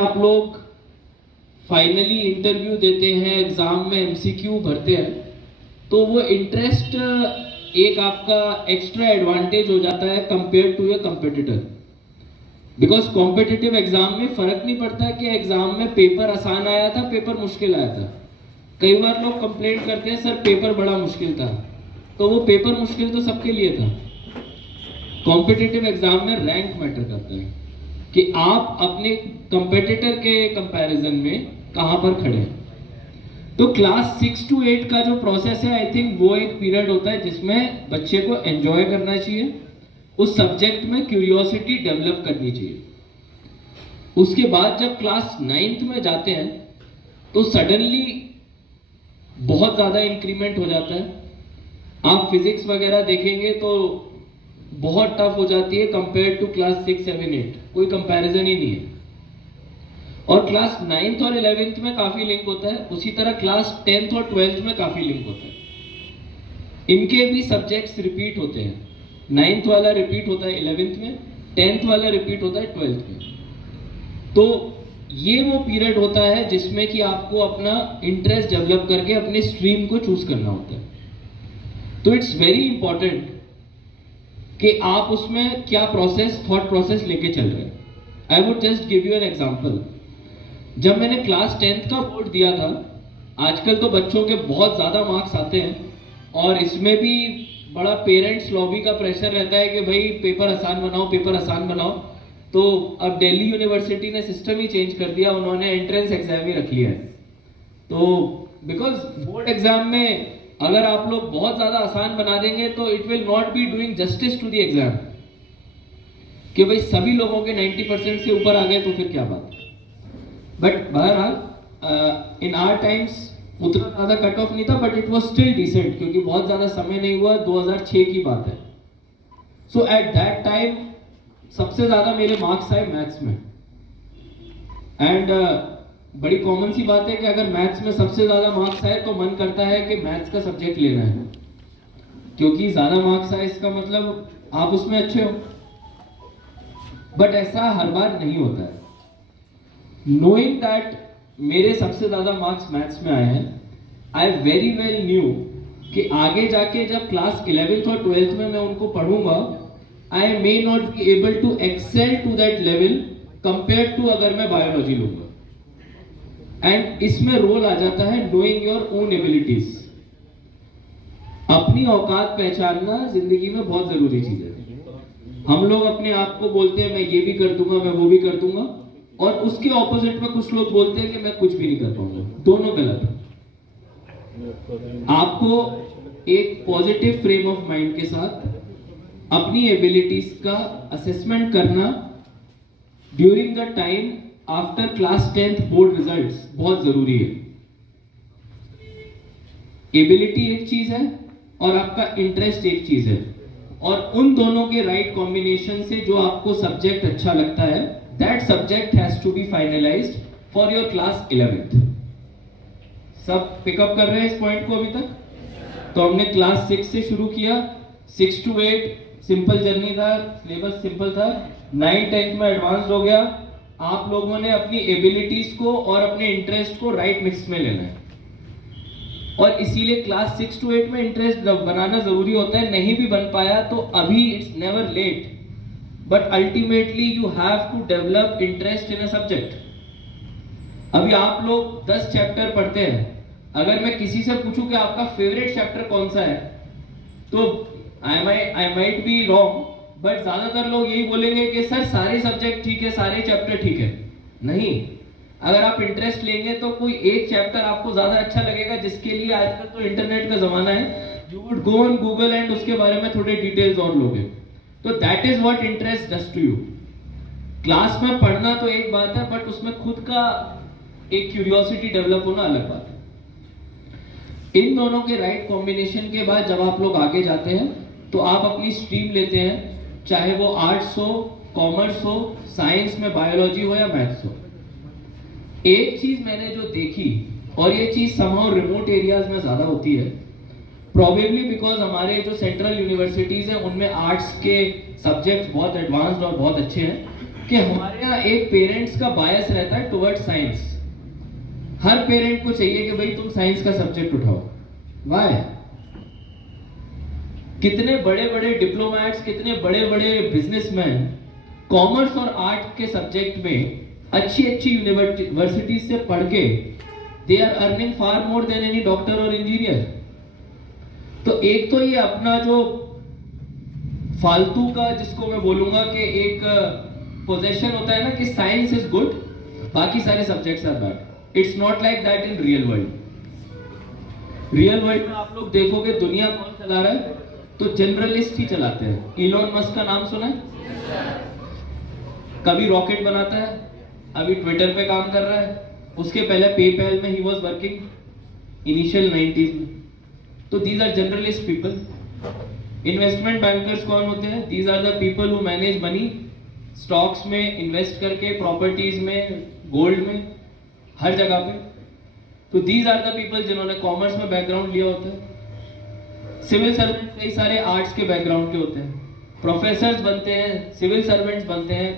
आप लोग finally interview देते हैं, एग्जाम में एमसीक्यू भरते हैं, तो वो इंटरेस्ट एक आपका एक्स्ट्रा एडवांटेज हो जाता है compare to your competitor. Because competitive exam में फर्क नहीं पड़ता कि एग्जाम में पेपर आसान आया था, पेपर मुश्किल आया था। कई बार लोग कंप्लेंट करते हैं सर पेपर बड़ा मुश्किल था, तो वो पेपर मुश्किल तो सबके लिए था। कॉम्पिटिटिव एग्जाम में रैंक मैटर करता है कि आप अपने कंपेटिटर के कंपैरिजन में कहां पर खड़े हैं। तो क्लास 6 to 8 का जो प्रोसेस है, आई थिंक वो एक पीरियड होता है जिसमें बच्चे को एंजॉय करना चाहिए, उस सब्जेक्ट में क्यूरियोसिटी डेवलप करनी चाहिए। उसके बाद जब क्लास 9th में जाते हैं तो सडनली बहुत ज्यादा इंक्रीमेंट हो जाता है। आप फिजिक्स वगैरह देखेंगे तो बहुत टफ हो जाती है कंपेयर टू क्लास 6, 7, 8, कोई कंपैरिजन ही नहीं है। और क्लास 9th और 11th में काफी लिंक होता है, उसी तरह क्लास 10th और 12th में काफी लिंक होता है। इनके भी सब्जेक्ट्स रिपीट होते हैं, 9th वाला रिपीट होता है 11th में, 10th वाला रिपीट होता है 12th में। तो ये वो पीरियड होता है जिसमें कि आपको अपना इंटरेस्ट डेवलप करके अपने स्ट्रीम को चूज करना होता है। तो इट्स वेरी इंपॉर्टेंट कि आप उसमें क्या प्रोसेस, थॉट प्रोसेस लेके चल रहे हैं। I would just give you an example. जब मैंने क्लास 10th का बोर्ड दिया था, आजकल तो बच्चों के बहुत ज्यादा मार्क्स आते हैं और इसमें भी बड़ा पेरेंट्स लॉबी का प्रेशर रहता है कि भाई पेपर आसान बनाओ, पेपर आसान बनाओ। तो अब दिल्ली यूनिवर्सिटी ने सिस्टम ही चेंज कर दिया, उन्होंने एंट्रेंस एग्जाम ही रख लिया है। तो बिकॉज बोर्ड एग्जाम में अगर आप लोग बहुत ज्यादा आसान बना देंगे तो it will not be doing justice to the exam, कि भाई सभी लोगों के 90% से ऊपर आ गए तो फिर क्या बात। बट बहरहाल इन आवर टाइम्स उतना ज्यादा कट ऑफ नहीं था, but it was still decent, क्योंकि बहुत ज्यादा समय नहीं हुआ, 2006 की बात है। सो एट दैट टाइम सबसे ज्यादा मेरे मार्क्स आए मैथ्स में। एंड बड़ी कॉमन सी बात है कि अगर मैथ्स में सबसे ज्यादा मार्क्स आए तो मन करता है कि मैथ्स का सब्जेक्ट लेना है, क्योंकि ज्यादा मार्क्स आए इसका मतलब आप उसमें अच्छे हो। बट ऐसा हर बार नहीं होता है। नोइंग दैट मेरे सबसे ज्यादा मार्क्स मैथ्स में आए हैं, आई वेरी वेल न्यू कि आगे जाके जब क्लास 11th और 12th में मैं उनको पढ़ूंगा, I may not be able to excel to that level compare to अगर मैं बायोलॉजी लूंगा। एंड इसमें रोल आ जाता है नोइंग योर ओन एबिलिटीज। अपनी औकात पहचानना जिंदगी में बहुत जरूरी चीज है। हम लोग अपने आप को बोलते हैं मैं ये भी कर दूंगा, मैं वो भी कर दूंगा, और उसके ऑपोजिट में कुछ लोग बोलते हैं कि मैं कुछ भी नहीं कर पाऊंगा। दोनों गलत है। आपको एक पॉजिटिव फ्रेम ऑफ माइंड के साथ अपनी एबिलिटीज का असेसमेंट करना during the time after class 10th board results बहुत जरूरी है। एबिलिटी एक चीज है और आपका इंटरेस्ट एक चीज है, और उन दोनों के राइट कॉम्बिनेशन से जो आपको सब्जेक्ट अच्छा लगता है, that subject has to be finalised for your class 11th। सब पिकअप कर रहे हैं इस पॉइंट को अभी तक? तो हमने क्लास 6 से शुरू किया, 6 to 8 सिंपल जर्नी था, सिलेबस सिंपल था। 9, 10 में एडवांस हो गया। आप लोगों ने अपनी एबिलिटीज को और अपने इंटरेस्ट को राइट मिक्स में लेना है, और इसीलिए क्लास 6 to 8 में इंटरेस्ट बनाना जरूरी होता है। नहीं भी बन पाया तो अभी it's never late, but ultimately you have to develop interest in a subject. अभी आप लोग 10 चैप्टर पढ़ते हैं, अगर मैं किसी से पूछूं कि आपका फेवरेट चैप्टर कौन सा है, तो I might be wrong, but ज्यादातर लोग यही बोलेंगे कि सर सारे सब्जेक्ट ठीक है, सारे चैप्टर ठीक है। नहीं, अगर आप इंटरेस्ट लेंगे तो कोई एक चैप्टर आपको ज्यादा अच्छा लगेगा, जिसके लिए आजकल तो इंटरनेट का जमाना है, you would go on Google and उसके बारे में थोड़े डिटेल्स और लोगे। तो that is what interest does to you. Class में पढ़ना तो एक बात है, बट उसमें खुद का एक क्यूरियोसिटी डेवलप होना अलग बात है। इन दोनों के राइट कॉम्बिनेशन के बाद जब आप लोग आगे जाते हैं तो आप अपनी स्ट्रीम लेते हैं, चाहे वो आर्ट्स हो, कॉमर्स हो, साइंस में बायोलॉजी हो या मैथ्स हो। एक चीज मैंने जो देखी, और ये चीज समहाउ रिमोट एरियाज में ज्यादा होती है, प्रोबेबली बिकॉज हमारे जो सेंट्रल यूनिवर्सिटीज हैं उनमें आर्ट्स के सब्जेक्ट्स बहुत एडवांस्ड और बहुत अच्छे हैं, कि हमारे यहाँ एक पेरेंट्स का बायस रहता है टुवर्ड्स साइंस। हर पेरेंट को चाहिए कि भाई तुम साइंस का सब्जेक्ट उठाओ। वाई? कितने बड़े बड़े डिप्लोमैट्स, कितने बड़े बड़े बिजनेसमैन कॉमर्स और आर्ट के सब्जेक्ट में अच्छी अच्छी यूनिवर्सिटीज से पढ़ के they are earning far more than any doctor और इंजीनियर। तो एक तो ये अपना जो फालतू का, जिसको मैं बोलूंगा कि एक पोजेशन होता है ना कि साइंस इज गुड, बाकी सारे subjects are bad. It's not like that in real world. Real world में आप लोग देखोगे दुनिया कौन चला रहा है, तो जनरलिस्ट ही चलाते हैं। इलॉन मस्क का नाम सुना है? कभी रॉकेट बनाता है, अभी ट्विटर पे काम कर रहा है, उसके पहले पेपैल में he was working initial 90s में। तो these are generalist people. Investment bankers कौन होते हैं? These are the people who manage money stocks में इन्वेस्ट करके, प्रॉपर्टीज में, गोल्ड में, हर जगह पे। तो दीज आर द पीपल जिन्होंने कॉमर्स में बैकग्राउंड लिया होता है। सिविल सर्वेंट कई सारे आर्ट्स के बैकग्राउंड के होते हैं, प्रोफेसर्स बनते हैं, सिविल सर्वेंट्स बनते हैं,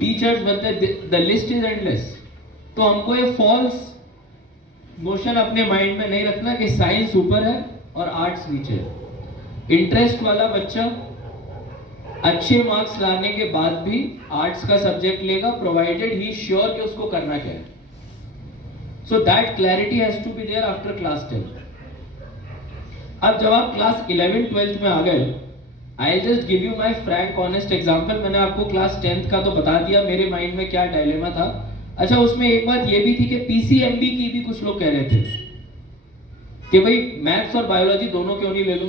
टीचर्स बनते हैं, द लिस्ट इज एंडलेस। तो हमको ये फॉल्स नोशन अपने माइंड में नहीं रखना कि साइंस ऊपर है और आर्ट्स नीचे है। इंटरेस्ट वाला बच्चा अच्छे मार्क्स लाने के बाद भी आर्ट्स का सब्जेक्ट लेगा, प्रोवाइडेड ही श्योर कि उसको करना क्या है। So that clarity has to be there after class 10। अब जब आप क्लास 11th 12th में आ गए, I just give you my Frank honest example. मैंने आपको क्लास 10th का तो बता दिया मेरे माइंड में क्या डायलेमा था। अच्छा, उसमें एक बात ये भी थी कि पीसीएमबी की भी कुछ लोग कह रहे थे कि भाई मैथ्स और बायोलॉजी दोनों क्यों नहीं ले लो।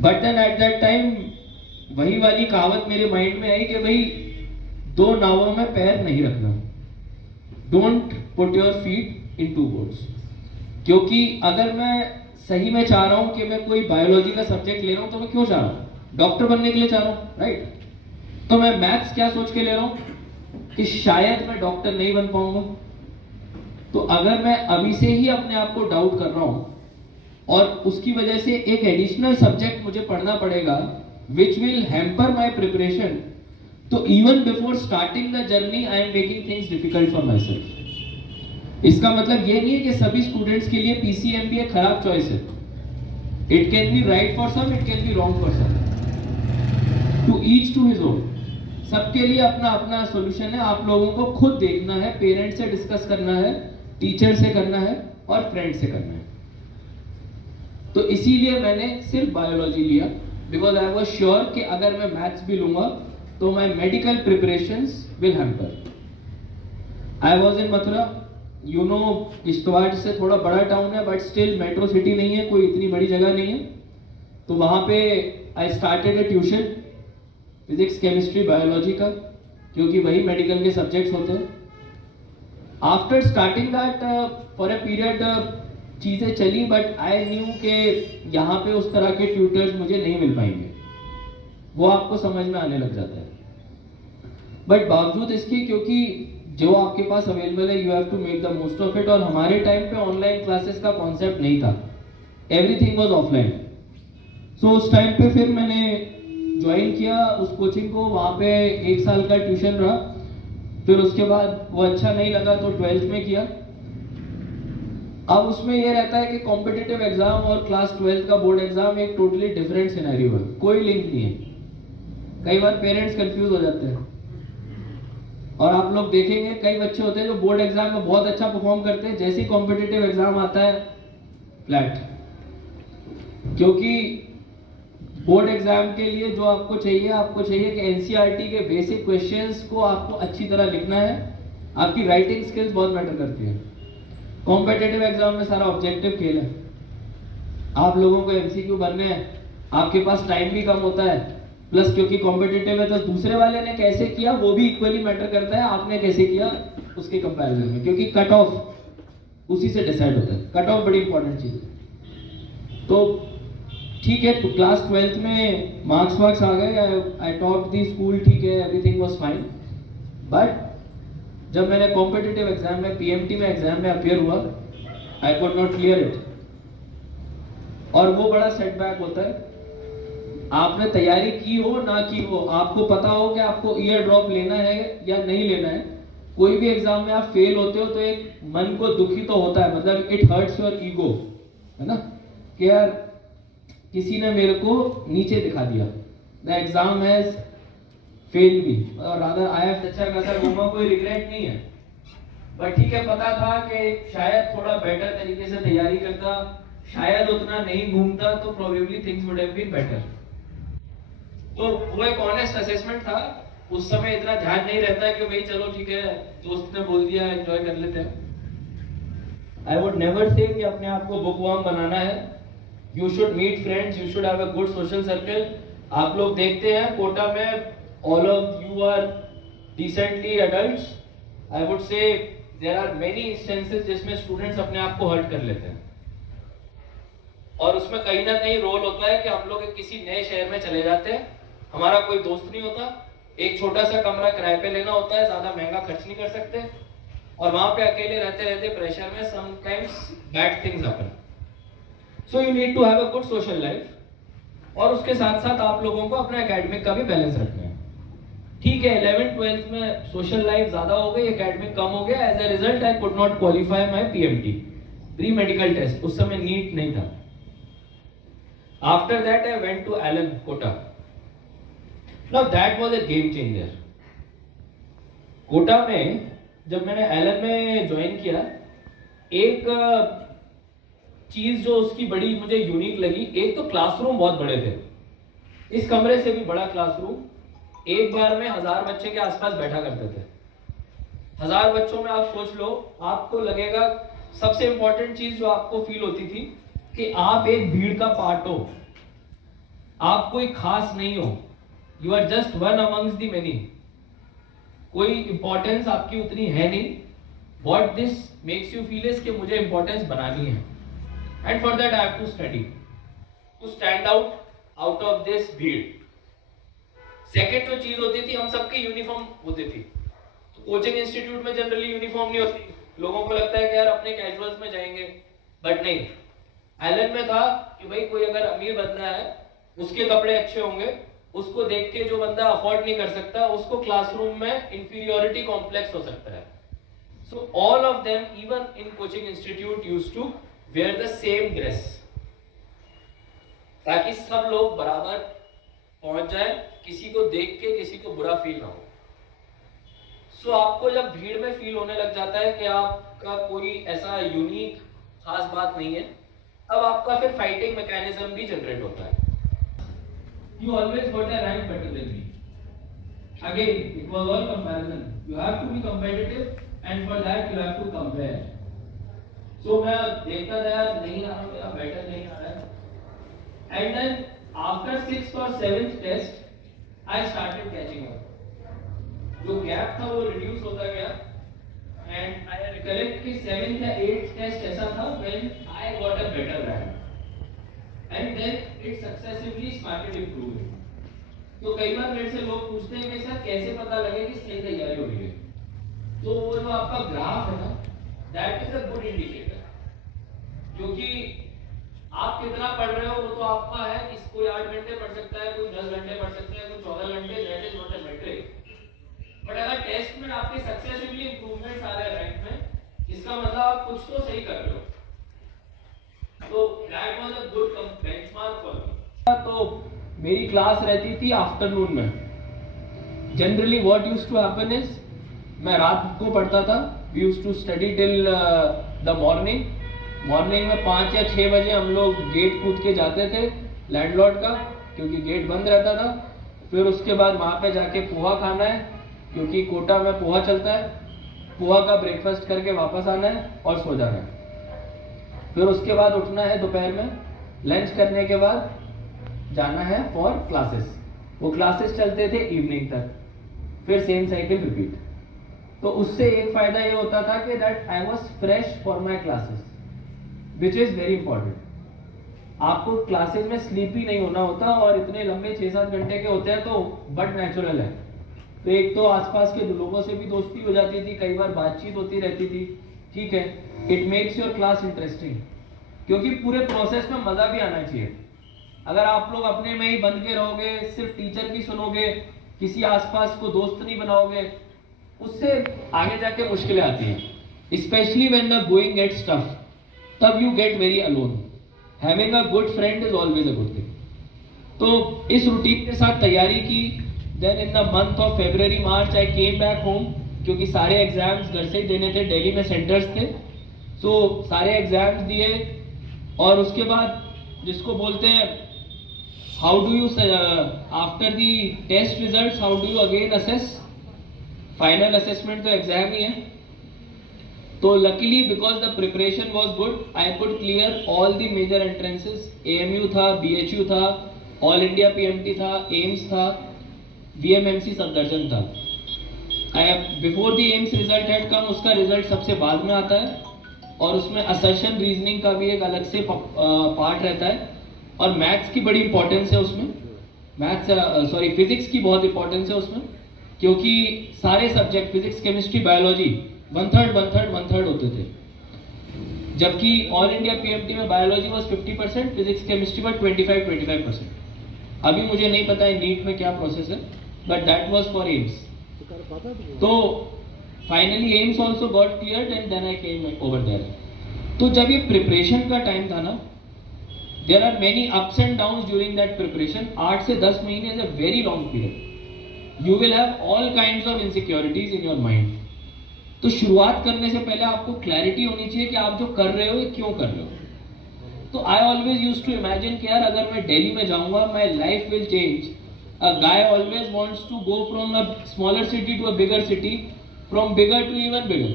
But then at that time वही वाली कहावत मेरे माइंड में आई कि भाई दो नावों में पैर नहीं रखना। Don't put your feet in two boats. क्योंकि अगर मैं सही में चाह रहा हूं कि मैं कोई बायोलॉजी का सब्जेक्ट ले रहा हूं, तो मैं क्यों चाह रहा हूं? डॉक्टर बनने के लिए चाह रहा हूं, राइट? तो मैं मैथ्स क्या सोच के ले रहा हूं कि शायद मैं डॉक्टर नहीं बन पाऊंगा। तो अगर मैं अभी से ही अपने आप को डाउट कर रहा हूं और उसकी वजह से एक एडिशनल सब्जेक्ट मुझे पढ़ना पड़ेगा which will hamper my preparation, तो even before starting the journey I am making things difficult for myself. इसका मतलब ये नहीं है कि सभी स्टूडेंट्स के लिए पीसीएमबी एक खराब चॉइस है। It can be right for some, it can be wrong for some, to each to his own. सबके लिए अपना अपना सॉल्यूशन है। आप लोगों को खुद देखना है, पेरेंट्स से डिस्कस करना है, टीचर से करना है और फ्रेंड से करना है। तो इसीलिए मैंने सिर्फ बायोलॉजी लिया, बिकॉज आई वाज श्योर कि अगर मैं मैथ्स भी लूंगा तो my medical preparations will hamper. I was in Mathura, you know, Kishtwar से थोड़ा बड़ा टाउन है बट स्टिल मेट्रो सिटी नहीं है, कोई इतनी बड़ी जगह नहीं है। तो वहां पे I started a tuition physics, chemistry, biology का, क्योंकि वही मेडिकल के सब्जेक्ट्स होते हैं। After starting that for a period चीजें चली, बट आई न्यू कि यहाँ पे उस तरह के ट्यूटर्स मुझे नहीं मिल पाएंगे, वो आपको समझ में आने लग जाता है। बट बावजूद इसके, क्योंकि जो आपके पास अवेलेबल है, you have to make the most of it. और हमारे टाइम पे ऑनलाइन क्लासेस का कॉन्सेप्ट नहीं था, एवरीथिंग वाज ऑफलाइन। सो उस टाइम पे फिर मैंने ज्वाइन किया उस कोचिंग को, वहाँ पे 1 साल का ट्यूशन रहा। फिर उसके बाद वो अच्छा नहीं लगा तो 12th में किया। अब उसमें ये रहता है कि कॉम्पिटिटिव एग्जाम और क्लास 12th का बोर्ड एग्जाम एक टोटली डिफरेंट सिनेरियो है, कोई लिंक नहीं है। कई बार पेरेंट्स कंफ्यूज हो जाते हैं और आप लोग देखेंगे कई बच्चे होते हैं जो बोर्ड एग्जाम में बहुत अच्छा परफॉर्म करते हैं, जैसे ही कॉम्पिटिटिव एग्जाम आता है फ्लैट। क्योंकि बोर्ड एग्जाम के लिए जो आपको चाहिए कि एनसीईआरटी के बेसिक क्वेश्चंस को आपको अच्छी तरह लिखना है। आपकी राइटिंग स्किल्स बहुत मैटर करती है। कॉम्पिटिटिव एग्जाम में सारा ऑब्जेक्टिव खेल है, आप लोगों को एमसीक्यू भरने हैं, आपके पास टाइम भी कम होता है, प्लस क्योंकि कॉम्पिटिटिव है तो दूसरे वाले ने कैसे किया वो भी इक्वली मैटर करता है, आपने कैसे किया उसके कंपैरिजन में, क्योंकि कट ऑफ उसी से डिसाइड होता है। कट ऑफ बड़ी इंपॉर्टेंट चीज है। तो ठीक है, तो क्लास 12th में मार्क्स आ गए, आई टॉप दी स्कूल, ठीक है, एवरीथिंग वाज फाइन। बट जब मैंने कॉम्पिटिटिव एग्जाम में, पीएमटी में एग्जाम में अपियर हुआ, आई कुड नॉट क्लियर इट। और वो बड़ा सेटबैक होता है। आपने तैयारी की हो ना की हो, आपको पता हो कि आपको ईयर ड्रॉप लेना है या नहीं लेना है, कोई भी एग्जाम में आप फेल होते हो तो एक मन को दुखी तो होता है, मतलब इट हर्ट्स योर ईगो, है ना, कि यार किसी ने मेरे को नीचे दिखा दिया, द एग्जाम हैज फेल्ड मी, और रादर आई हैव अच्छा खासा घूमा, कोई रिग्रेट नहीं है, बट ठीक है, पता था कि शायद थोड़ा बेटर तरीके से तैयारी करता, शायद उतना नहीं घूमता, तो probably things would have been better. तो वो एक ऑनेस्ट असेसमेंट था। उस समय इतना ध्यान नहीं रहता है कि भाई चलो ठीक है, दोस्त ने बोल दिया, एंजॉय कर लेते हैं। आई वुड नेवर से कि अपने आप को बुकवर्म बनाना है। You should meet friends, you should have a good social circle. आप लोग देखते हैं कोटा में all of you are decently adults. I would say there are many instances जिसमें स्टूडेंट्स अपने आप को हर्ट कर लेते हैं, और उसमें कहीं ना कहीं रोल होता है कि हम लोग किसी नए शहर में चले जाते हैं, हमारा कोई दोस्त नहीं होता, एक छोटा सा कमरा किराए पे लेना होता है, ज्यादा महंगा खर्च नहीं कर सकते, और वहां पे अकेले रहते रहते प्रेशर में sometimes bad things happen. So you need to have a good social life, और उसके साथ साथ आप लोगों को अपना एकेडमिक का भी बैलेंस रखना है। ठीक है, 11th 12th में सोशल लाइफ ज्यादा हो गई, एकेडमिक कम हो गया, as a result I could not qualify my PMT, pre medical test, उस समय नीट नहीं था। After that I went to Allen, Kota. Now that was a game changer. Kota में जब मैंने एलन में ज्वाइन किया, एक चीज जो उसकी बड़ी मुझे यूनिक लगी, एक तो क्लासरूम बहुत बड़े थे, इस कमरे से भी बड़ा क्लासरूम, एक बार में 1000 बच्चे के आसपास बैठा करते थे। 1000 बच्चों में आप सोच लो, आपको लगेगा, सबसे इंपॉर्टेंट चीज जो आपको फील होती थी कि आप एक भीड़ का पार्ट हो, आप कोई खास नहीं हो, you are just one amongst the many, कोई इंपॉर्टेंस आपकी उतनी है नहीं। What this makes you feel is कि मुझे इंपॉर्टेंस बनानी है, and for that I have to study to stand out of this भीड़। सेकेंड जो चीज होती थी, हम सबकी यूनिफॉर्म होती थी, तो कोचिंग इंस्टीट्यूट में जनरली यूनिफॉर्म नहीं होती, लोगों को लगता है कि यार अपने कैजुअल्स में जाएंगे, बट नहीं, एलन में था कि भाई कोई अगर अमीर बंदा है, उसके कपड़े अच्छे होंगे, उसको देख के जो बंदा अफोर्ड नहीं कर सकता, उसको क्लासरूम में इंफीरियोरिटी कॉम्प्लेक्स हो सकता है। So all of them even in coaching institute used to wear the same dress, ताकि सब लोग बराबर पहुंच जाए, किसी को देख के किसी को बुरा फील ना हो। सो आपको जब भीड़ में फील होने लग जाता है कि आपका कोई ऐसा यूनिक खास बात नहीं है, तब आपका फिर फाइटिंग मैकेनिज्म भी जनरेट होता है। You always got a rank better than me. Again, it was all comparison. You have to be competitive, and for that you have to compare. So मैं देखता था नहीं आ रहा, मेरा better नहीं आ रहा है. And then after 6th or 7th test, I started catching up. जो gap था वो reduce होता गया, and I recollect कि 7th या 8th test ऐसा था when I got a better rank. And then it successively started improving. तो कई बार मेरे से लोग पूछते हैं कि सर कैसे पता लगे कि सही तैयारी हो रही है, तो वो जो आपका ग्राफ है ना, that is a good indicator, क्योंकि आप कितना पढ़ रहे हो वो तो आपका है, कोई 8 घंटे पढ़ सकता है, कोई 10 घंटे पढ़ सकता है, कोई 14 घंटे, that is not a metric. But अगर टेस्ट में आपके सक्सेसिवली इंप्रूवमेंट्स आ रहे हैं रैंक में, इसका मतलब आप कुछ तो सही कर रहे हो। तो that was a good benchmark for me. तो मेरी क्लास रहती थी आफ्टरनून में। Generally what used to happen is, मैं रात को पढ़ता था, we used to study till the morning. Morning में 5 या 6 बजे हम लोग गेट कूद के जाते थे लैंडलॉर्ड का, क्योंकि गेट बंद रहता था। फिर उसके बाद वहां पे जाके पोहा खाना है, क्योंकि कोटा में पोहा चलता है, पोहा का ब्रेकफास्ट करके वापस आना है और सो जाना है। फिर उसके बाद उठना है दोपहर में, लंच करने के बाद जाना है फॉर क्लासेस। वो क्लासेस चलते थे इवनिंग तक, फिर सेम साइकिल रिपीट। तो उससे एक फायदा ये होता था कि that I was fresh for my classes, which is very important. आपको क्लासेस में स्लीपी नहीं होना होता, और इतने लंबे 6-7 घंटे के होते हैं तो बट नेचुरल है। तो एक तो आसपास के लोगों से भी दोस्ती हो जाती थी, कई बार बातचीत होती रहती थी, ठीक है। It makes your class interesting, क्योंकि पूरे प्रोसेस में मजा भी आना चाहिए। अगर आप लोग अपने में ही बंद के रहोगे, सिर्फ टीचर की सुनोगे, किसी आसपास को दोस्त नहीं बनाओगे, उससे आगे जाके मुश्किलें आती हैं। Specially when the going gets tough, तब you get very alone. Having a good friend is always a good thing. तो इस रूटीन के साथ तैयारी की। Then in the month of February March I came back home, क्योंकि सारे exams घर से ही देने थे, दिल्ली में सेंटर्स थे। सो सारे एग्जाम्स दिए और उसके बाद जिसको बोलते हैं how do you after the test result, how do you again assess. Final assessment तो एग्जाम ही है। तो luckily because the preparation was good, I could clear all the major entrances. AMU था, BHU था, ऑल इंडिया PMT था, AIIMS था, VMMC Safdarjung था। Before the AIIMS result had come, उसका रिजल्ट सबसे बाद में आता है और उसमें असर्शन रीजनिंग का भी एक अलग से पार्ट रहता है और मैथ्स की बड़ी इंपॉर्टेंस है उसमें। फिजिक्स की बहुत इंपॉर्टेंस है उसमें, क्योंकि सारे सब्जेक्ट फिजिक्स, केमिस्ट्री, बायोलॉजी 1/3 होते थे, जबकि ऑल इंडिया PMT में बायोलॉजी वॉज 50%, फिजिक्स केमिस्ट्री पर 25%। अभी मुझे नहीं पता है नीट में क्या प्रोसेस है, but that was for AIIMS. तो finally AIIMS also got cleared and then I came over there. तो जब ये प्रिपरेशन का टाइम था ना, there are many ups and downs during that preparation. 8 से 10 महीने is a very long period. You will have all kinds of insecurities in your mind. तो शुरुआत करने से पहले आपको क्लैरिटी होनी चाहिए कि आप जो कर रहे हो ये क्यों कर रहे हो। तो I always used to imagine कि यार अगर मैं दिल्ली में जाऊंगा, my life will change. A guy always wants to go from a smaller city to a bigger city, from bigger to even bigger.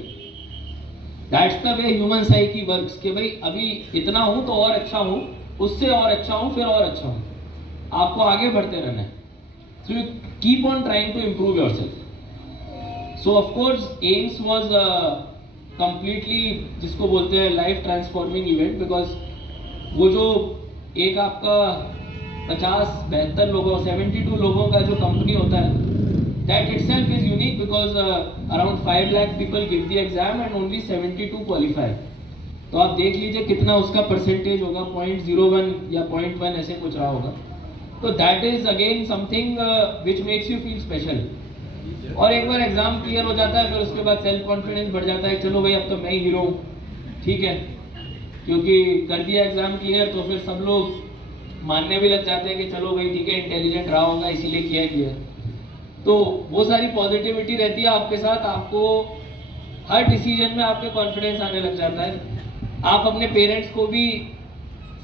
That's the way human psyche works कि भाई अभी इतना हूं तो और अच्छा हूं, उससे और अच्छा हूं, फिर और अच्छा हूं। आपको आगे बढ़ते रहना है। So you keep on trying to improve yourself. So of course AIMS was completely जिसको बोलते हैं लाइफ ट्रांसफॉर्मिंग इवेंट, बिकॉज वो जो एक आपका 50-72 लोगों 72 लोगों का जो कंपनी होता है, that itself is unique because around 5 lakh people give the exam and only 72 qualify। तो आप देख लीजिए कितना उसका परसेंटेज होगा, 0.01 या 0.1 ऐसे कुछ रहा होगा। तो that is again something which makes you feel special। और एक बार एग्जाम क्लियर हो जाता है, फिर उसके बाद सेल्फ कॉन्फिडेंस बढ़ जाता है, चलो भाई अब तो मैं ही हीरो हूँ, ठीक है, क्योंकि कर दिया एग्जाम क्लियर। तो फिर सब लोग मानने भी लग जाते हैं कि चलो भाई ठीक है, इंटेलिजेंट रहा होगा इसीलिए किया क्लियर। तो वो सारी पॉजिटिविटी रहती है आपके साथ, आपको हर डिसीजन में आपके कॉन्फिडेंस आने लग जाता है। आप अपने पेरेंट्स को भी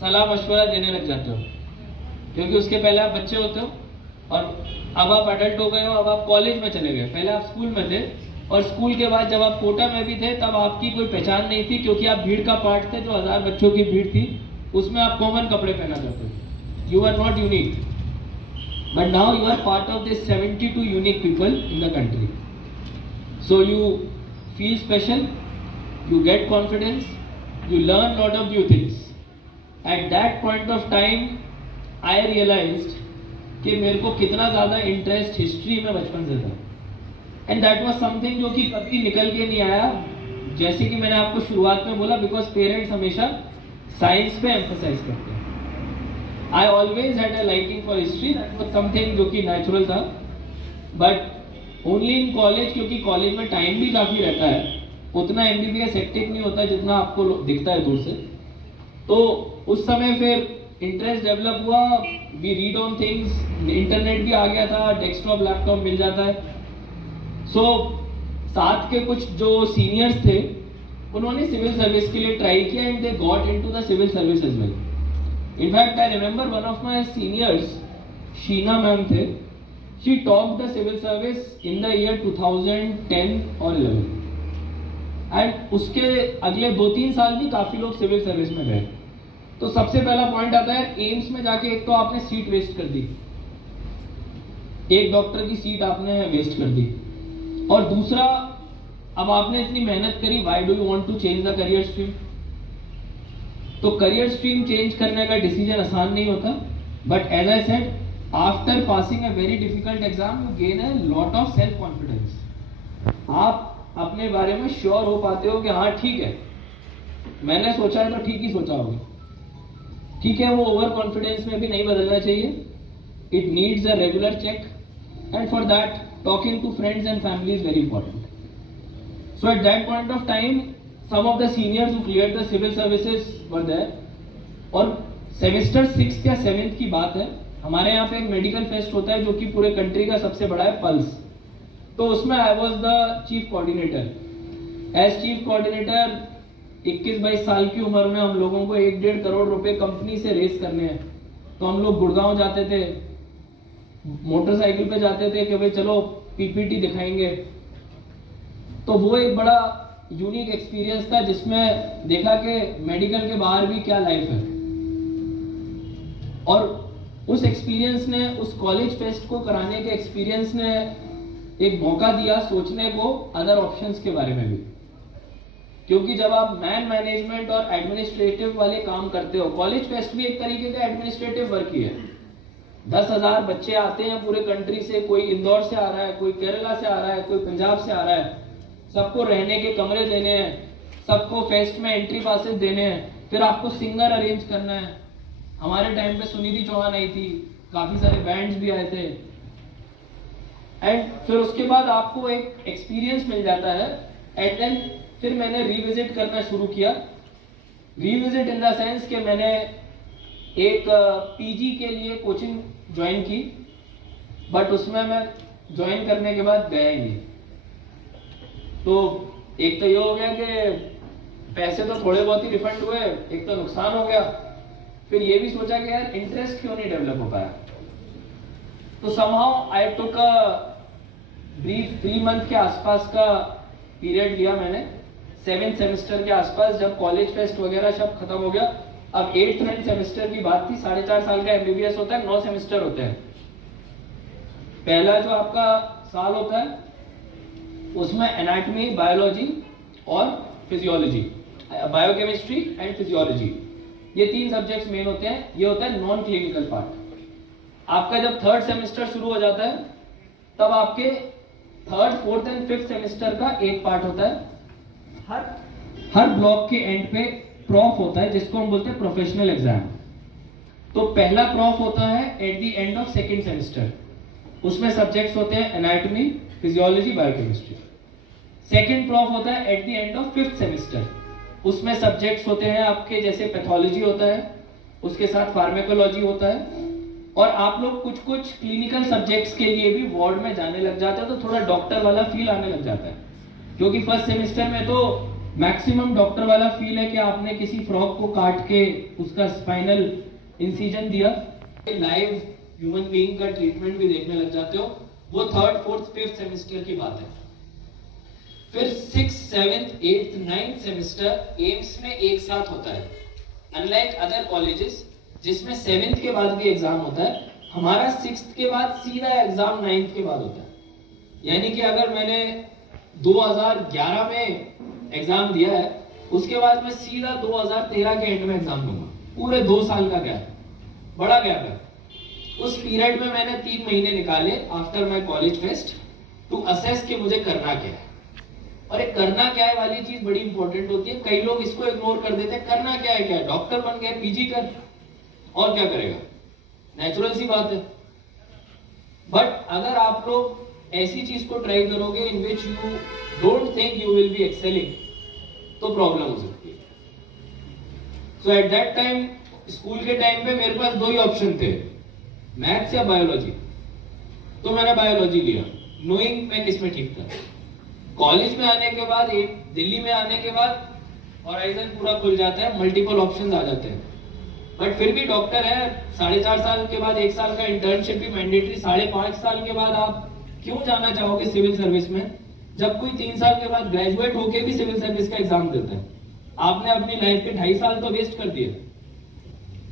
सलाह मशवरा देने लग जाते हो, क्योंकि उसके पहले आप बच्चे होते हो और अब आप अडल्ट हो गए हो, अब आप कॉलेज में चले गए। पहले आप स्कूल में थे और स्कूल के बाद जब आप कोटा में भी थे तब आपकी कोई पहचान नहीं थी, क्योंकि आप भीड़ का पार्ट थे। जो 1000 बच्चों की भीड़ थी उसमें आप कॉमन कपड़े पहना करते थे। You are not unique, but now you are part of this 72 unique people in the country. So you feel special, you get confidence, you learn lot of new things. At that point of time I realised कि मेरे को कितना ज्यादा interest history में बचपन से था। And that was something जो कि कभी निकल के नहीं आया, जैसे कि मैंने आपको शुरुआत में बोला, बिकॉज पेरेंट्स हमेशा साइंस पे एम्फसाइज करते हैं। I always had a liking for history, that was something जो कि नेचुरल था, बट ओनली इन कॉलेज, क्योंकि कॉलेज में टाइम भी काफी रहता है, उतना MBBS हेक्टिक नहीं होता जितना आपको दिखता है दूर से। तो उस समय फिर इंटरेस्ट डेवलप हुआ, we read on things, internet भी आ गया था, डेस्कटॉप लैपटॉप मिल जाता है। सो साथ के कुछ जो सीनियर्स थे उन्होंने सिविल सर्विस के लिए ट्राई किया and they got into the civil service as well. In fact I remember one of my seniors, Sheena ma'am थे, she top the civil service in the year 2010 और 11 एंड उसके अगले 2-3 साल भी काफी लोग सिविल सर्विस में गए। तो सबसे पहला पॉइंट आता है, एम्स में जाके एक तो आपने सीट वेस्ट कर दी, एक डॉक्टर की सीट आपने वेस्ट कर दी, और दूसरा अब आपने इतनी मेहनत करी, why do you want to change the career stream. तो करियर स्ट्रीम चेंज करने का डिसीजन आसान नहीं होता, but as I said, after passing a very difficult exam you gain a lot of self confidence. आप अपने बारे में श्योर हो पाते हो कि हाँ ठीक है, मैंने सोचा है तो ठीक ही सोचा होगा, ठीक है, वो ओवर कॉन्फिडेंस में भी नहीं बदलना चाहिए. It needs a regular check, and for that talking to friends and family is very important. So at that point of time some of the seniors who cleared the civil services were there. और semester 6 या 7th की बात है, हमारे यहाँ पे एक medical fest होता है जो कि पूरे कंट्री का सबसे बड़ा है, पल्स. तो उसमें I was the chief coordinator. As chief coordinator 21-22 साल की उम्र में हम लोगों को 1-1.5 करोड़ रुपए कंपनी से रेस करने हैं. तो हम लोग गुड़गांव जाते थे, मोटरसाइकिल पे जाते थे कि भाई चलो पीपीटी दिखाएंगे. तो वो एक बड़ा यूनिक एक्सपीरियंस था जिसमें देखा कि मेडिकल के बाहर भी क्या लाइफ है. और उस एक्सपीरियंस ने, उस कॉलेज फेस्ट को कराने के एक्सपीरियंस ने एक मौका दिया सोचने को अदर ऑप्शंस के बारे में भी. क्योंकि जब आप मैनेजमेंट और एडमिनिस्ट्रेटिव वाले काम करते हो, कॉलेज फेस्ट भी एक तरीके का एडमिनिस्ट्रेटिव वर्क ही है. 10,000 बच्चे आते हैं पूरे कंट्री से, कोई इंदौर से आ रहा है, कोई केरला से आ रहा है, कोई पंजाब से आ रहा है. सबको रहने के कमरे देने हैं, सबको फेस्ट में एंट्री पासेस देने हैं, फिर आपको सिंगर अरेंज करना है. हमारे टाइम पे सुनिधि चौहान आई थी, काफी सारे बैंड्स भी आए थे. एंड फिर उसके बाद आपको एक एक्सपीरियंस मिल जाता है. एंड देन फिर मैंने रिविजिट करना शुरू किया. रिविजिट इन द सेंस कि मैंने एक पीजी के लिए कोचिंग ज्वाइन की, बट उसमें मैं ज्वाइन करने के बाद गया ही नहीं. तो एक तो ये हो गया कि पैसे तो थोड़े बहुत ही रिफंड हुए, एक तो नुकसान हो गया. फिर ये भी सोचा कि यार इंटरेस्ट क्यों नहीं डेवलप हो पाया. तो somehow I took a brief 3 month के आसपास का पीरियड लिया मैंने. 7th सेमेस्टर के आसपास जब कॉलेज फेस्ट वगैरह सब खत्म हो गया, अब 8th सेमेस्टर की बात थी. 4.5 साल का एमबीबीएस होता है, 9 सेमेस्टर होते हैं. पहला जो आपका साल होता है उसमें एनाटॉमी, बायोलॉजी और फिजियोलॉजी, बायोकेमिस्ट्री एंड फिजियोलॉजी, ये 3 सब्जेक्ट्स मेन होते हैं. ये होता है नॉन क्लिनिकल पार्ट. आपका जब 3rd सेमेस्टर शुरू हो जाता है तब आपके 3rd, 4th and 5th semester का एक पार्ट होता है. हर ब्लॉक के एंड पे प्रॉफ होता है जिसको हम बोलते हैं प्रोफेशनल एग्जाम. तो पहला प्रॉफ होता है at the end of 2nd semester. उसमें सब्जेक्ट्स होते हैं anatomy, physiology, biochemistry. Second prof होता है at the end of 5th semester. उसमें सब्जेक्ट्स होते हैं आपके जैसे पैथोलॉजी होता है, उसके साथ फार्माकोलॉजी होता है, और आप लोग कुछ क्लिनिकल सब्जेक्ट्स के लिए भी वार्ड में जाने लग जाते हैं. तो थोड़ा डॉक्टर वाला फील आने लग जाता है, क्योंकि फर्स्ट सेमेस्टर में तो मैक्सिमम डॉक्टर वाला फील है कि आपने किसी फ्रॉग को काट के उसका स्पाइनल इंसिजन दिया. लाइव ह्यूमन बीइंग का ट्रीटमेंट भी देखने लग जाते हो. वो 3rd, 4th, 5th सेमेस्टर की बात है. फिर 6th, 7th, 8th, 9th semester AIIMS में एक साथ होता है. अनलाइक अदर कॉलेजेस जिसमें 7th के बाद भी एग्जाम होता है, हमारा 6th के बाद सीधा एग्जाम 9th के बाद होता है. यानी कि अगर मैंने 2011 में एग्जाम दिया है, उसके बाद मैं सीधा 2013 के एंड में एग्जाम दूंगा. पूरे 2 साल का गैप, बड़ा गैप है. उस पीरियड में मैंने 3 महीने निकाले after my college fest to assess कि मुझे करना क्या है. और एक करना क्या है वाली चीज बड़ी इंपॉर्टेंट होती है. कई लोग इसको इग्नोर कर देते हैं. करना क्या है, क्या है, डॉक्टर बन गए, पीजी कर, और क्या करेगा, नेचुरल सी बात है. बट अगर आप लोग ऐसी चीज को ट्राई करोगे in which you don't think you will be excelling, तो प्रॉब्लम हो सकती है. So at that time, school के टाइम पे मेरे पास 2 ही ऑप्शन थे, मैथ्स या बायोलॉजी. तो मैंने बायोलॉजी लिया, नोइंग मैं किसमें ठीक था. कॉलेज में आने के बाद, दिल्ली में आने के बाद हॉराइजन पूरा खुल जाता है, मल्टीपल ऑप्शंस आ जाते हैं. बट फिर भी डॉक्टर है, 4.5 साल के बाद 1 साल का इंटर्नशिप भी मैंडेटरी. 5.5 साल के बाद आप क्यों जाना चाहोगे सिविल सर्विस में, जब कोई 3 साल के बाद ग्रेजुएट होके भी सिविल सर्विस का एग्जाम देता है. आपने अपनी लाइफ के 2.5 साल तो वेस्ट कर दिए.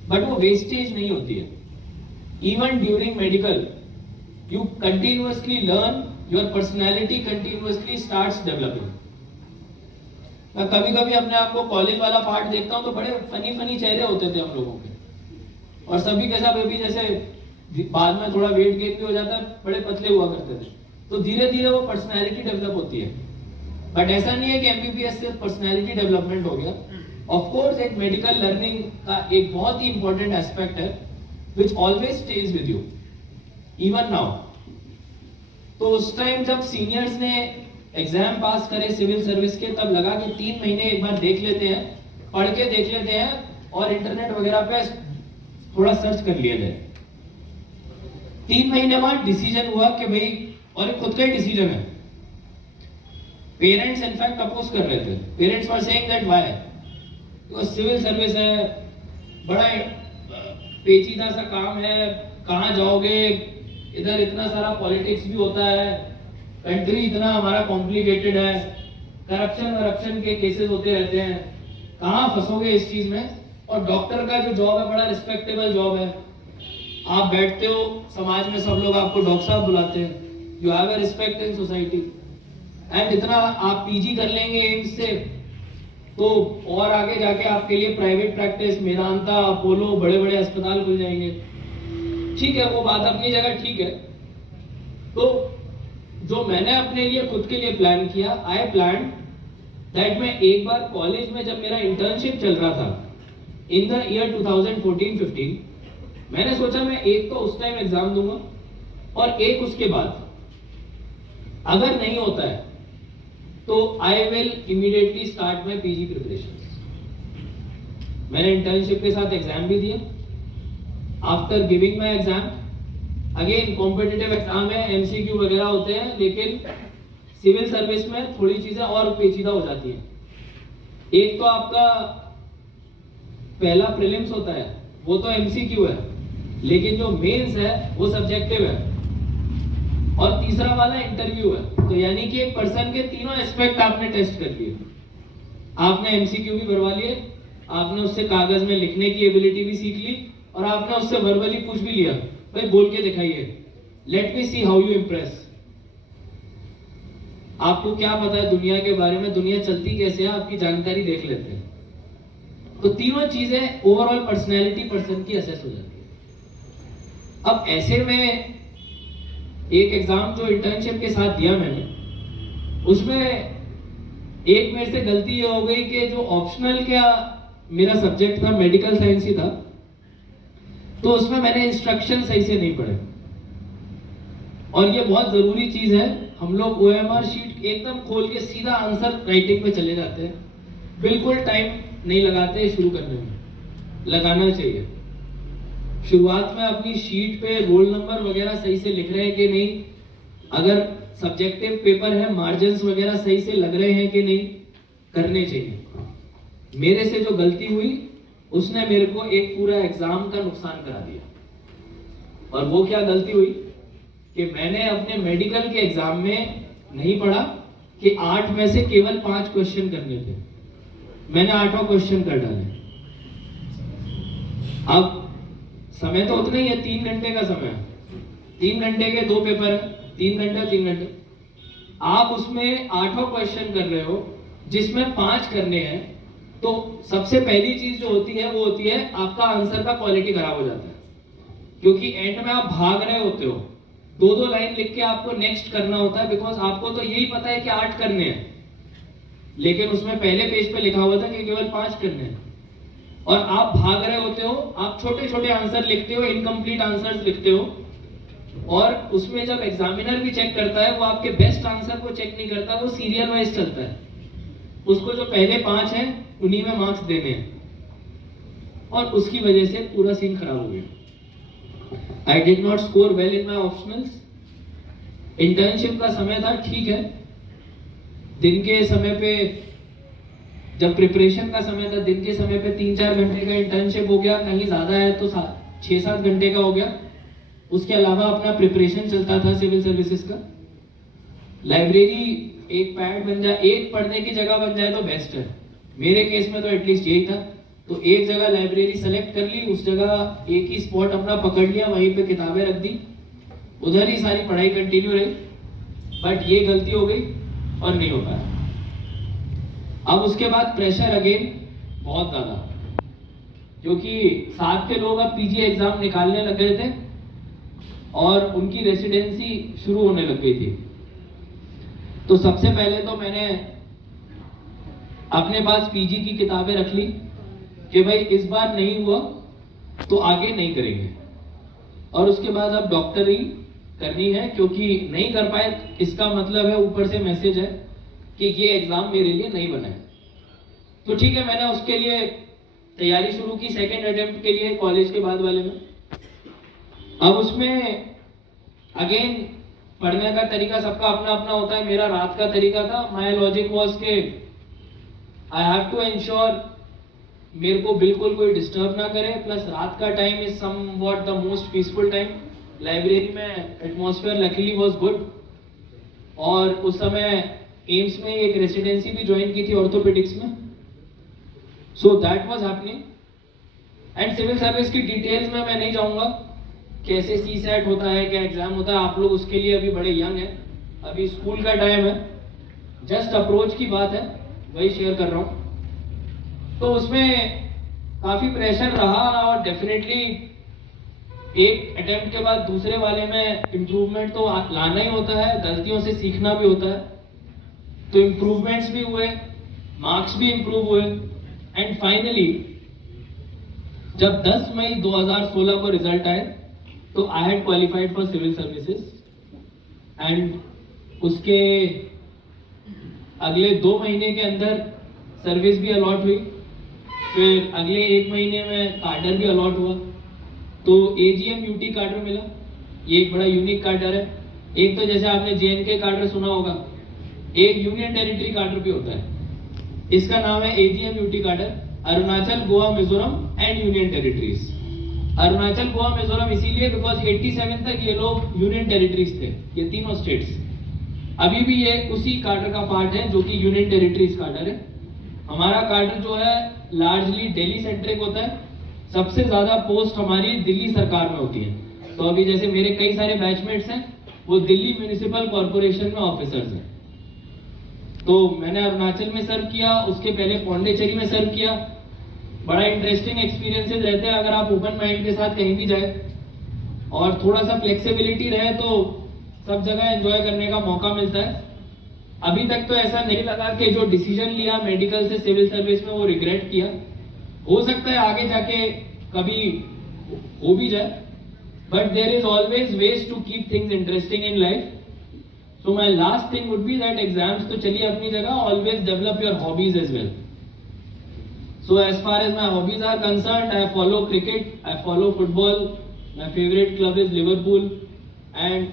बट वो वेस्टेज नहीं होती है. Even during medical, you continuously learn, your personality continuously starts developing. मैं कभी-कभी अपने आप को कॉलेज वाला पार्ट देखता हूँ तो बड़े फनी चेहरे होते थे हम लोगों के, और सभी के सब अभी जैसे बाद में थोड़ा वेट गेन भी हो जाता है, बड़े पतले हुआ करते थे. तो धीरे धीरे वो पर्सनैलिटी डेवलप होती है. बट ऐसा नहीं है कि एमबीबीएस सिर्फ पर्सनैलिटी डेवलपमेंट हो गया. ऑफ कोर्स एक मेडिकल लर्निंग का एक बहुत ही इंपॉर्टेंट एस्पेक्ट है which always stage with you even now. तो उस टाइम जब सीनियर्स ने एग्जाम पास करे सिविल सर्विस के, तब लगा कि 3 महीने एक बार देख लेते हैं, पढ़ के देख लेते हैं और इंटरनेट वगैरह पे थोड़ा सर्च कर लिया जाए। 3 महीने बाद डिसीजन हुआ कि भाई, और ये खुद का ही डिसीजन है, पेरेंट्स इनफैक्ट अपोज कर रहे थे। Parents were saying that why, because civil service है, बड़ा पेचीदा सा काम है, कहां जाओगे, इधर इतना सारा पॉलिटिक्स भी होता है, कंट्री इतना हमारा कॉम्प्लिकेटेड है, करप्शन के केसेस होते रहते हैं, कहां फंसोगे इस चीज में। और डॉक्टर का जो जॉब है बड़ा रिस्पेक्टेबल जॉब है, आप बैठते हो समाज में, सब लोग आपको डॉक्टर साहब बुलाते हैं, you have a respect in society. And इतना आप पीजी कर लेंगे एम्स से, तो और आगे जाके आपके लिए प्राइवेट प्रैक्टिस, मेदांता, अपोलो, बड़े बड़े अस्पताल खुल जाएंगे। ठीक है, वो बात अपनी जगह ठीक है। तो जो मैंने अपने लिए खुद के लिए प्लान किया, आई प्लान दैट मैं एक बार कॉलेज में जब मेरा इंटर्नशिप चल रहा था इन द ईयर 2014-15, मैंने सोचा मैं एक तो उस टाइम एग्जाम दूंगा और एक उसके बाद। अगर नहीं होता है तो I will immediately start my PG preparation. मैंने इंटर्नशिप के साथ एग्जाम भी दिया। After giving my exam, again competitive exam है, एमसीक्यू वगैरह होते हैं, लेकिन सिविल सर्विस में थोड़ी चीजें और पेचीदा हो जाती हैं। एक तो आपका पहला प्रीलिम्स होता है, वो तो एमसीक्यू है, लेकिन जो मेंस है वो सब्जेक्टिव है, और तीसरा वाला इंटरव्यू है। तो यानी कि एक पर्सन के तीनों एस्पेक्ट आपने टेस्ट कर लिए। आपने एमसीक्यू भी भरवा लिए, आपने उससे कागज में लिखने की एबिलिटी भी सीख ली, और आपने उससे वर्बली पूछ भी लिया, भाई बोल के दिखाइए, let me see how you Impress. आपको क्या पता है दुनिया के बारे में, दुनिया चलती कैसे है, आपकी जानकारी देख लेते हैं। तो तीनों चीजें ओवरऑल पर्सनैलिटी पर्सन की असेस हो जाती है। अब ऐसे में एक एग्जाम जो इंटर्नशिप के साथ दिया मैंने, उसमें एक मेरे से गलती ये हो गई कि जो ऑप्शनल क्या मेरा सब्जेक्ट था, मेडिकल साइंस ही था, तो उसमें मैंने इंस्ट्रक्शन सही से नहीं पढ़े। और ये बहुत जरूरी चीज है, हम लोग ओएमआर शीट एकदम खोल के सीधा आंसर राइटिंग पे चले जाते हैं, बिल्कुल टाइम नहीं लगाते शुरू करने में। लगाना चाहिए। शुरुआत में अपनी शीट पे रोल नंबर वगैरह सही से लिख रहे हैं कि नहीं, अगर सब्जेक्टिव पेपर है मार्जिन्स वगैरह सही से लग रहे हैं कि नहीं, करने चाहिए। मेरे से जो गलती हुई उसने मेरे को एक पूरा एग्जाम का नुकसान करा दिया। और वो क्या गलती हुई कि मैंने अपने मेडिकल के एग्जाम में नहीं पढ़ा कि 8 में से केवल 5 क्वेश्चन करने थे, मैंने 8 क्वेश्चन कर डाले। अब समय तो उतना ही है, 3 घंटे का समय, 3 घंटे के 2 पेपर है, 3 घंटे 3 घंटे, आप उसमें 8 क्वेश्चन कर रहे हो जिसमें 5 करने हैं। तो सबसे पहली चीज जो होती है वो होती है आपका आंसर का क्वालिटी खराब हो जाता है, क्योंकि एंड में आप भाग रहे होते हो, 2-2 लाइन लिख के आपको नेक्स्ट करना होता है, बिकॉज आपको तो यही पता है कि 8 करने हैं, लेकिन उसमें पहले पेज पे लिखा हुआ था कि केवल 5 करने हैं, और आप भाग रहे होते हो, आप छोटे छोटे आंसर लिखते हो, इनकम्प्लीट आंसर्स लिखते हो, और उसमें जब एग्जामिनर भी चेक करता है वो आपके बेस्ट आंसर को चेक नहीं करता, वो सीरियल वाइज चलता है, उसको जो पहले 5 हैं उन्हीं में मार्क्स देने हैं, और उसकी वजह से पूरा सीन खराब हो गया। I did not score well in my optionals. Internship का समय था, ठीक है, दिन के समय पे, जब प्रिपरेशन का समय था, दिन के समय पे 3-4 घंटे का इंटर्नशिप हो गया, कहीं ज्यादा है तो 6-7 घंटे का हो गया। उसके अलावा अपना प्रिपरेशन चलता था सिविल सर्विसेज का। लाइब्रेरी एक पैड बन जाए, एक पढ़ने की जगह बन जाए तो बेस्ट है, मेरे केस में तो एटलीस्ट यही था। तो एक जगह लाइब्रेरी सेलेक्ट कर ली, उस जगह एक ही स्पॉट अपना पकड़ लिया, वहीं पे किताबें रख दी, उधर ही सारी पढ़ाई कंटिन्यू रही। बट ये गलती हो गई और नहीं हो पाया। अब उसके बाद प्रेशर अगेन बहुत ज्यादा, क्योंकि साथ के लोग अब पीजी एग्जाम निकालने लग गए थे और उनकी रेसिडेंसी शुरू होने लग गई थी। तो सबसे पहले तो मैंने अपने पास पीजी की किताबें रख ली कि भाई इस बार नहीं हुआ तो आगे नहीं करेंगे, और उसके बाद अब डॉक्टरी करनी है, क्योंकि नहीं कर पाए इसका मतलब है ऊपर से मैसेज है कि ये एग्जाम मेरे लिए नहीं बना है। तो ठीक है, मैंने उसके लिए तैयारी शुरू की सेकेंड अटेम्प्ट के लिए कॉलेज के बाद वाले में। अब उसमें अगेन पढ़ने का तरीका सबका अपना अपना होता है, मेरा रात का तरीका था। माय लॉजिक वाज के आई हैव टू एंश्योर मेरे को बिल्कुल कोई डिस्टर्ब ना करे, प्लस रात का time is somewhat the most peaceful time. Library में एटमॉस्फेयर लकीली वाज गुड, और उस समय एम्स में एक रेसिडेंसी भी ज्वाइन की थी ऑर्थोपेडिक्स में, so that was happening. And civil service की डिटेल्स में मैं नहीं जाऊंगा, कैसे सीसैट होता है, क्या एग्जाम होता है, आप लोग उसके लिए अभी बड़े यंग हैं, अभी स्कूल का टाइम है, जस्ट अप्रोच की बात है, वही शेयर कर रहा हूं। तो उसमें काफी प्रेशर रहा, और डेफिनेटली एक अटेम्प्ट के बाद दूसरे वाले में इम्प्रूवमेंट तो लाना ही होता है, गलतियों से सीखना भी होता है। तो इम्प्रूवमेंट्स भी हुए, मार्क्स भी इम्प्रूव हुए, एंड फाइनली जब 10 मई 2016 को रिजल्ट आए तो I had qualified for civil services, and उसके अगले 2 महीने के अंदर सर्विस भी अलॉट हुई, फिर अगले 1 महीने में कार्डर भी अलॉट हुआ। तो एजीएम यूटी कार्डर मिला, ये एक बड़ा यूनिक कार्डर है। एक तो जैसे आपने जेएनके कार्डर सुना होगा, एक यूनियन टेरिटरी कार्डर भी होता है, इसका नाम है एजीएम यूटी कार्डर, Arunachal, Goa, Mizoram and union territories. Arunachal, Goa, Mizoram इसीलिए बिकॉज 87 तक ये लोग यूनियन टेरिटरीज थे, ये तीनों स्टेट्स। अभी भी ये उसी कार्डर का पार्ट है जो कि यूनियन टेरिटरीज कार्डर है। हमारा कार्डर जो है लार्जली दिल्ली सेंट्रिक होता है, सबसे ज्यादा पोस्ट हमारी दिल्ली सरकार में होती है। तो अभी जैसे मेरे कई सारे बैचमेट्स हैं, वो दिल्ली म्यूनिसिपल कॉर्पोरेशन में ऑफिसर्स हैं। तो मैंने अरुणाचल में सर्व किया, उसके पहले पौंडीचेरी में सर्व किया। बड़ा इंटरेस्टिंग एक्सपीरियंसेस रहते हैं अगर आप ओपन माइंड के साथ कहीं भी जाए, और थोड़ा सा फ्लेक्सिबिलिटी रहे तो सब जगह एंजॉय करने का मौका मिलता है। अभी तक तो ऐसा नहीं लगा कि जो डिसीजन लिया मेडिकल से सिविल सर्विस में वो रिग्रेट किया। हो सकता है आगे जाके कभी हो भी जाए, but there is always ways to keep things interesting in life. So my last thing would be that exams तो चलिए अपनी जगह, always develop your hobbies as well. So as far as my hobbies are concerned, I follow cricket, I follow football, my favorite club is Liverpool, and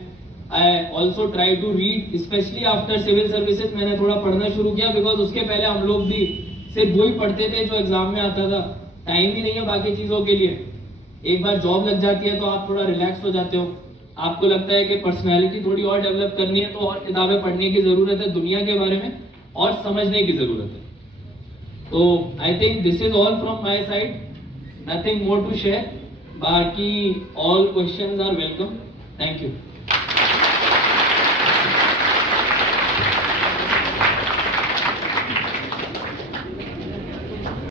I also try to read, especially after civil services मैंने थोड़ा पढ़ना शुरू किया, because उसके पहले हम लोग भी सिर्फ वही पढ़ते थे जो एग्जाम में आता था, टाइम ही नहीं है बाकी चीजों के लिए। एक बार जॉब लग जाती है तो आप थोड़ा रिलैक्स हो जाते हो, आपको लगता है कि पर्सनैलिटी थोड़ी और डेवलप करनी है तो और किताबें पढ़ने की जरूरत है, दुनिया के बारे में और समझने की जरूरत है। So I think this is all from my side, nothing more to share. बाकी all questions are welcome. Thank you.